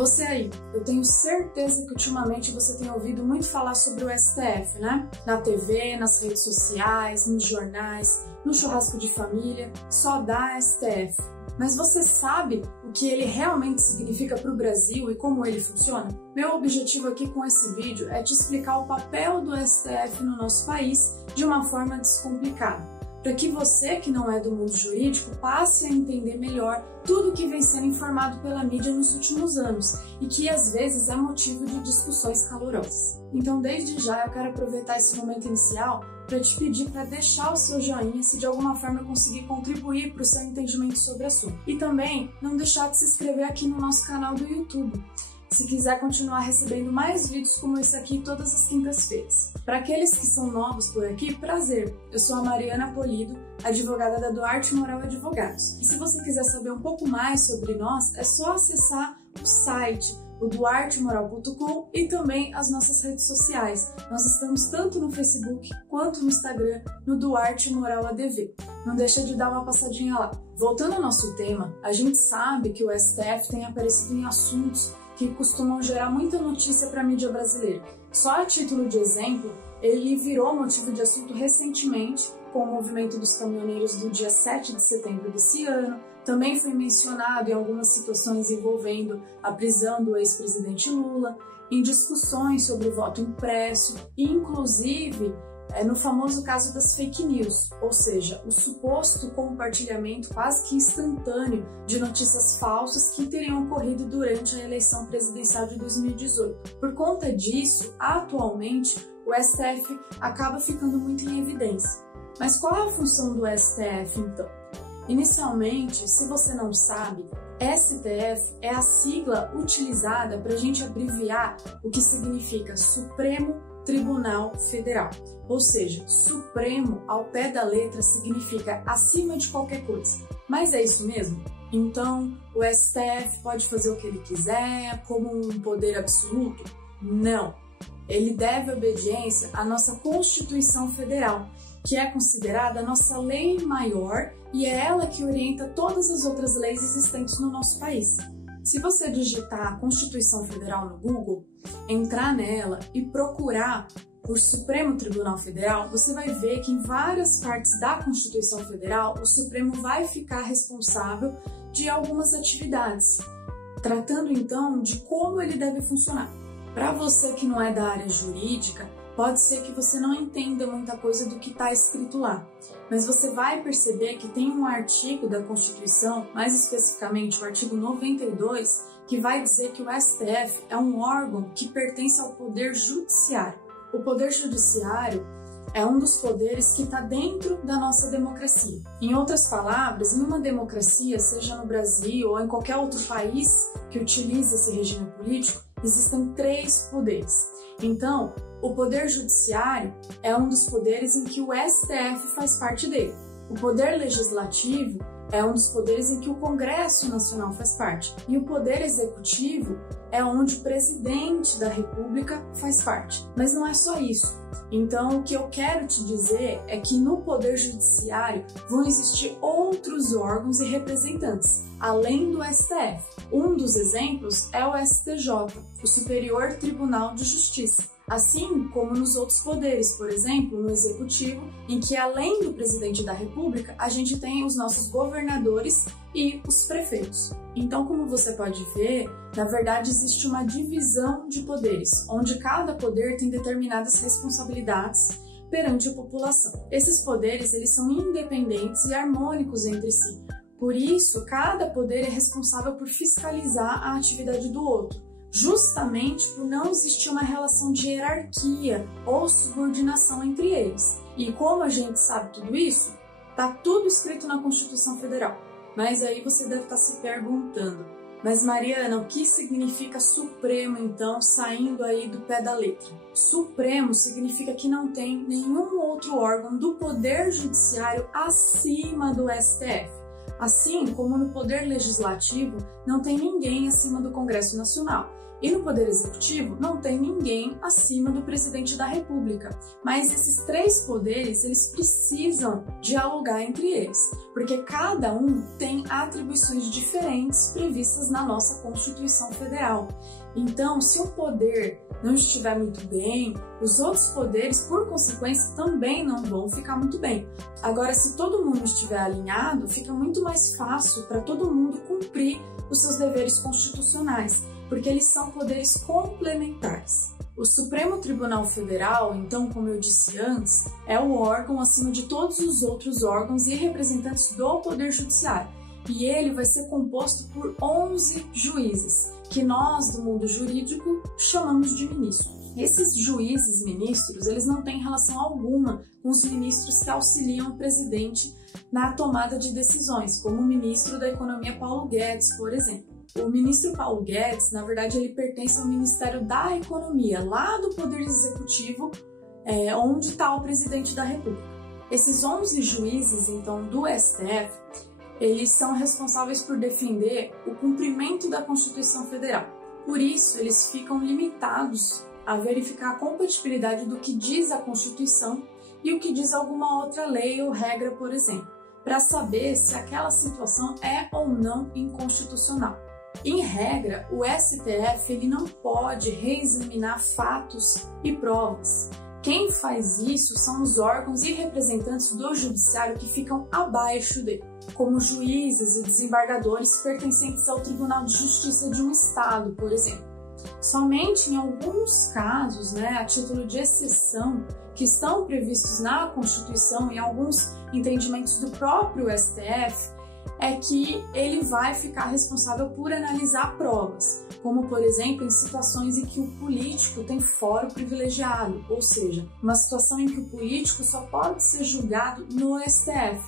Você aí, eu tenho certeza que ultimamente você tem ouvido muito falar sobre o STF, né? Na TV, nas redes sociais, nos jornais, no churrasco de família, só dá STF. Mas você sabe o que ele realmente significa para o Brasil e como ele funciona? Meu objetivo aqui com esse vídeo é te explicar o papel do STF no nosso país de uma forma descomplicada, para que você que não é do mundo jurídico passe a entender melhor tudo que vem sendo informado pela mídia nos últimos anos e que às vezes é motivo de discussões calorosas. Então, desde já, eu quero aproveitar esse momento inicial para te pedir para deixar o seu joinha se de alguma forma eu conseguir contribuir para o seu entendimento sobre o assunto. E também não deixar de se inscrever aqui no nosso canal do YouTube, se quiser continuar recebendo mais vídeos como esse aqui todas as quintas-feiras. Para aqueles que são novos por aqui, prazer! Eu sou a Mariana Polido, advogada da Duarte Moral Advogados. E se você quiser saber um pouco mais sobre nós, é só acessar o site, o duartemoral.com, e também as nossas redes sociais. Nós estamos tanto no Facebook quanto no Instagram, no Duarte Moral ADV. Não deixa de dar uma passadinha lá. Voltando ao nosso tema, a gente sabe que o STF tem aparecido em assuntos que costumam gerar muita notícia para a mídia brasileira. Só a título de exemplo, ele virou motivo de assunto recentemente com o movimento dos caminhoneiros do dia 7 de setembro desse ano. Também foi mencionado em algumas situações envolvendo a prisão do ex-presidente Lula, em discussões sobre voto impresso e, inclusive, no famoso caso das fake news, ou seja, o suposto compartilhamento quase que instantâneo de notícias falsas que teriam ocorrido durante a eleição presidencial de 2018. Por conta disso, atualmente, o STF acaba ficando muito em evidência. Mas qual é a função do STF, então? Inicialmente, se você não sabe, STF é a sigla utilizada para a gente abreviar o que significa Supremo Tribunal Federal. Ou seja, Supremo ao pé da letra significa acima de qualquer coisa. Mas é isso mesmo? Então, o STF pode fazer o que ele quiser como um poder absoluto? Não. Ele deve obediência à nossa Constituição Federal, que é considerada a nossa lei maior e é ela que orienta todas as outras leis existentes no nosso país. Se você digitar a Constituição Federal no Google, entrar nela e procurar por Supremo Tribunal Federal, você vai ver que em várias partes da Constituição Federal o Supremo vai ficar responsável de algumas atividades, tratando então de como ele deve funcionar. Para você que não é da área jurídica, pode ser que você não entenda muita coisa do que está escrito lá, mas você vai perceber que tem um artigo da Constituição, mais especificamente o artigo 92, que vai dizer que o STF é um órgão que pertence ao Poder Judiciário. O Poder Judiciário é um dos poderes que está dentro da nossa democracia. Em outras palavras, em uma democracia, seja no Brasil ou em qualquer outro país que utilize esse regime político, existem 3 poderes. Então, o Poder Judiciário é um dos poderes em que o STF faz parte dele. O Poder Legislativo é um dos poderes em que o Congresso Nacional faz parte. E o Poder Executivo é onde o Presidente da República faz parte. Mas não é só isso. Então, o que eu quero te dizer é que no Poder Judiciário vão existir outros órgãos e representantes, além do STF. Um dos exemplos é o STJ, o Superior Tribunal de Justiça. Assim como nos outros poderes, por exemplo, no Executivo, em que além do Presidente da República, a gente tem os nossos governadores e os prefeitos. Então, como você pode ver, na verdade existe uma divisão de poderes, onde cada poder tem determinadas responsabilidades perante a população. Esses poderes, eles são independentes e harmônicos entre si. Por isso, cada poder é responsável por fiscalizar a atividade do outro, justamente por não existir uma relação de hierarquia ou subordinação entre eles. E como a gente sabe tudo isso, tá tudo escrito na Constituição Federal. Mas aí você deve estar se perguntando, mas Mariana, o que significa Supremo então, saindo aí do pé da letra? Supremo significa que não tem nenhum outro órgão do Poder Judiciário acima do STF. Assim como no Poder Legislativo não tem ninguém acima do Congresso Nacional. E no Poder Executivo não tem ninguém acima do Presidente da República. Mas esses três poderes, eles precisam dialogar entre eles, porque cada um tem atribuições diferentes previstas na nossa Constituição Federal. Então, se um poder não estiver muito bem, os outros poderes, por consequência, também não vão ficar muito bem. Agora, se todo mundo estiver alinhado, fica muito mais fácil para todo mundo cumprir os seus deveres constitucionais, porque eles são poderes complementares. O Supremo Tribunal Federal, então, como eu disse antes, é o órgão acima de todos os outros órgãos e representantes do Poder Judiciário. E ele vai ser composto por 11 juízes, que nós, do mundo jurídico, chamamos de ministros. Esses juízes ministros, eles não têm relação alguma com os ministros que auxiliam o presidente na tomada de decisões, como o ministro da Economia Paulo Guedes, por exemplo. O ministro Paulo Guedes, na verdade, ele pertence ao Ministério da Economia, lá do Poder Executivo, onde está o presidente da República. Esses 11 juízes, então, do STF, eles são responsáveis por defender o cumprimento da Constituição Federal. Por isso, eles ficam limitados a verificar a compatibilidade do que diz a Constituição e o que diz alguma outra lei ou regra, por exemplo, para saber se aquela situação é ou não inconstitucional. Em regra, o STF ele não pode reexaminar fatos e provas. Quem faz isso são os órgãos e representantes do judiciário que ficam abaixo dele, como juízes e desembargadores pertencentes ao Tribunal de Justiça de um estado, por exemplo. Somente em alguns casos, a título de exceção, que estão previstos na Constituição e alguns entendimentos do próprio STF, é que ele vai ficar responsável por analisar provas, como, por exemplo, em situações em que o político tem foro privilegiado, ou seja, uma situação em que o político só pode ser julgado no STF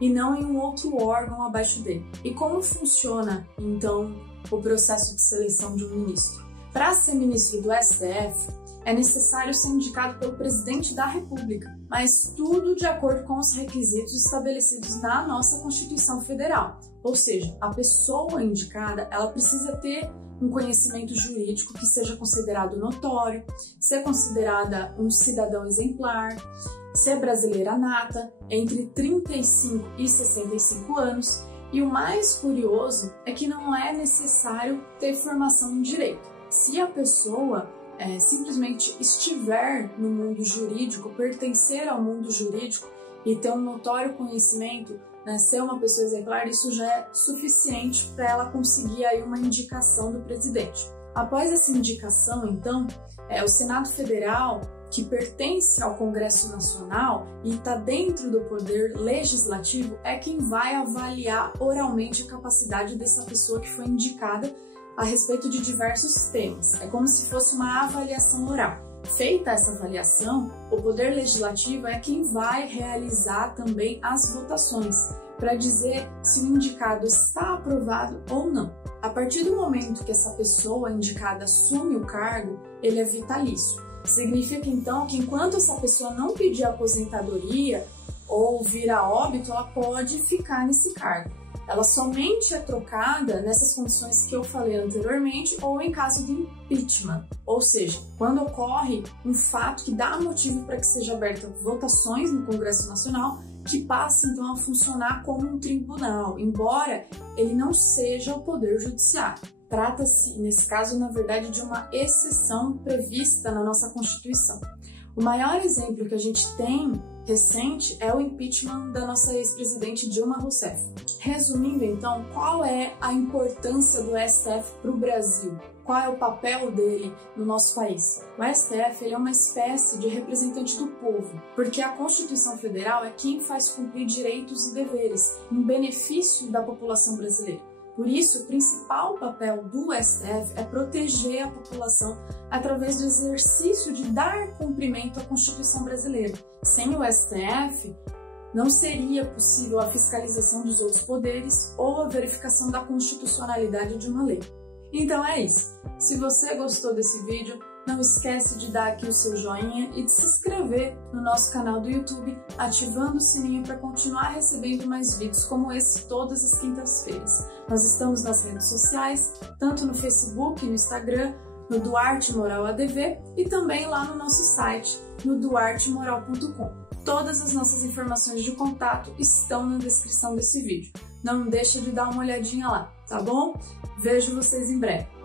e não em um outro órgão abaixo dele. E como funciona, então, o processo de seleção de um ministro? Para ser ministro do STF, é necessário ser indicado pelo presidente da República, mas tudo de acordo com os requisitos estabelecidos na nossa Constituição Federal. Ou seja, a pessoa indicada, ela precisa ter um conhecimento jurídico que seja considerado notório, ser considerada um cidadão exemplar, ser brasileira nata, entre 35 e 65 anos, e o mais curioso é que não é necessário ter formação em direito. Se a pessoa simplesmente estiver no mundo jurídico, pertencer ao mundo jurídico e ter um notório conhecimento, ser uma pessoa exemplar, isso já é suficiente para ela conseguir aí uma indicação do presidente. Após essa indicação, então, o Senado Federal, que pertence ao Congresso Nacional e está dentro do Poder Legislativo, é quem vai avaliar oralmente a capacidade dessa pessoa que foi indicada a respeito de diversos temas. É como se fosse uma avaliação oral. Feita essa avaliação, o Poder Legislativo é quem vai realizar também as votações, para dizer se o indicado está aprovado ou não. A partir do momento que essa pessoa indicada assume o cargo, ele é vitalício. Significa, então, que enquanto essa pessoa não pedir aposentadoria ou vir a óbito, ela pode ficar nesse cargo. Ela somente é trocada nessas condições que eu falei anteriormente ou em caso de impeachment, ou seja, quando ocorre um fato que dá motivo para que seja aberta votações no Congresso Nacional, que passe então a funcionar como um tribunal, embora ele não seja o Poder Judiciário. Trata-se, nesse caso, na verdade, de uma exceção prevista na nossa Constituição. O maior exemplo que a gente tem recente é o impeachment da nossa ex-presidente Dilma Rousseff. Resumindo, então, qual é a importância do STF para o Brasil? Qual é o papel dele no nosso país? O STF ele é uma espécie de representante do povo, porque a Constituição Federal é quem faz cumprir direitos e deveres em benefício da população brasileira. Por isso, o principal papel do STF é proteger a população através do exercício de dar cumprimento à Constituição brasileira. Sem o STF, não seria possível a fiscalização dos outros poderes ou a verificação da constitucionalidade de uma lei. Então é isso. Se você gostou desse vídeo, Não esquece de dar aqui o seu joinha e de se inscrever no nosso canal do YouTube, ativando o sininho para continuar recebendo mais vídeos como esse todas as quintas-feiras. Nós estamos nas redes sociais, tanto no Facebook, no Instagram, no Duarte Moral ADV e também lá no nosso site, no duartemoral.com. Todas as nossas informações de contato estão na descrição desse vídeo. Não deixa de dar uma olhadinha lá, tá bom? Vejo vocês em breve.